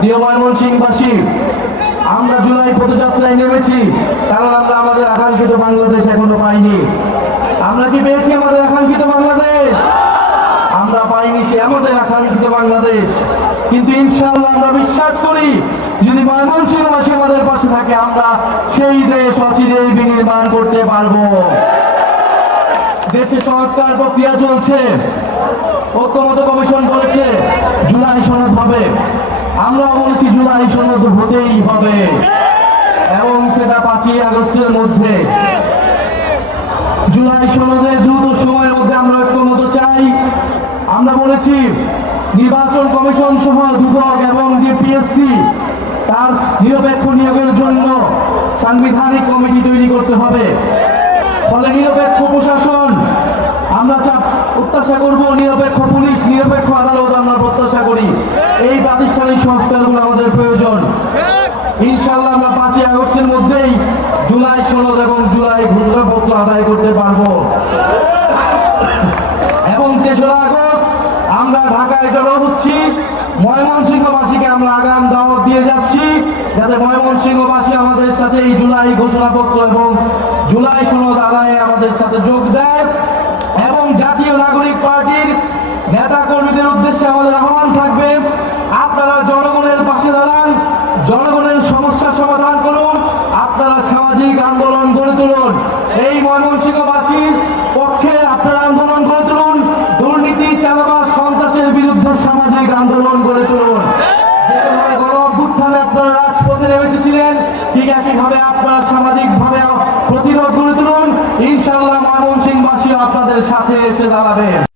প্রিয় ময়মনসিংহবাসী, আমরা জুলাই পদযাত্রায় নেমেছি কারণ আমরা আমাদের আকাঙ্ক্ষিত বাংলাদেশ এখনো পাইনি। আমরা কি পেয়েছি আমাদের আকাঙ্ক্ষিত বাংলাদেশ? আমরা পাইনি সে আমাদের আকাঙ্ক্ষিত বাংলাদেশ। কিন্তু ইনশাআল্লাহ আমরা বিশ্বাস করি, যদি ময়মনসিংহবাসী আমাদের পাশে থাকে, আমরা সেই দেশ অচিরেই বিনির্মাণ করতে পারবো। দেশে সংস্কার প্রক্রিয়া চলছে, ঐক্যমত কমিশন বলেছে জুলাই সনদ হবে, আমরাও বলেছি জুলাই সনদ হতেই হবে, এবং সেটা 5ই আগস্টের মধ্যে। জুলাই সনদে দ্রুত সময়ের মধ্যে আমরা ঐক্যমত চাই। আমরা বলেছি নির্বাচন কমিশন সহ দুদক এবং যে পিএসসি তার নিরপেক্ষ নিয়োগের জন্য সাংবিধানিক কমিটি তৈরি করতে হবে। ফলে নিরপেক্ষ প্রশাসন আমরা প্রত্যাশা করব, নিরপেক্ষ পুলিশ, নিরপেক্ষ আদালত আমরা প্রত্যাশা করি। এই প্রাতিষ্ঠানিক সংস্কারগুলো আমাদের প্রয়োজন। ইনশাআল্লাহ আমরা 5ই আগস্টের মধ্যেই জুলাই সনদ এবং জুলাই ঘোষণাপত্র আদায় করতে পারবো। এবং 3রা আগস্ট আমরা ঢাকায় জড়ো হচ্ছি। ময়মনসিংহবাসীকে আমরা আগাম দাওয়াত দিয়ে যাচ্ছি, যাতে ময়মনসিংহবাসী আমাদের সাথে এই জুলাই ঘোষণাপত্র এবং জুলাই সনদ আদায়ে আমাদের সাথে যোগ দেয়। এবং জাতীয় নাগরিক পার্টির নেতা কর্মীদের উদ্দেশ্যে আমাদের আহ্বান থাকবে, আপনারা জনগণের পাশে দাঁড়ান, জনগণের সমস্যা সমাধান করুন, আপনারা সামাজিক আন্দোলন গড়ে তুলুন। এই ময়মনসিংহবাসীর পক্ষে আপনারা আন্দোলন গড়ে তুলুন, দুর্নীতি, চাঁদাবাজ, সন্ত্রাসের বিরুদ্ধে সামাজিক আন্দোলন গড়ে তুলুন। যেভাবে গণ-অভ্যুত্থানে আপনারা রাজপথে নেমে এসেছিলেন, ঠিক একইভাবে আপনারা সামাজিকভাবে প্রতিরোধ গড়ে তুলুন। ইনশাআল্লাহ ময়মনসিংহবাসী আপনাদের সাথে এসে দাঁড়াবে।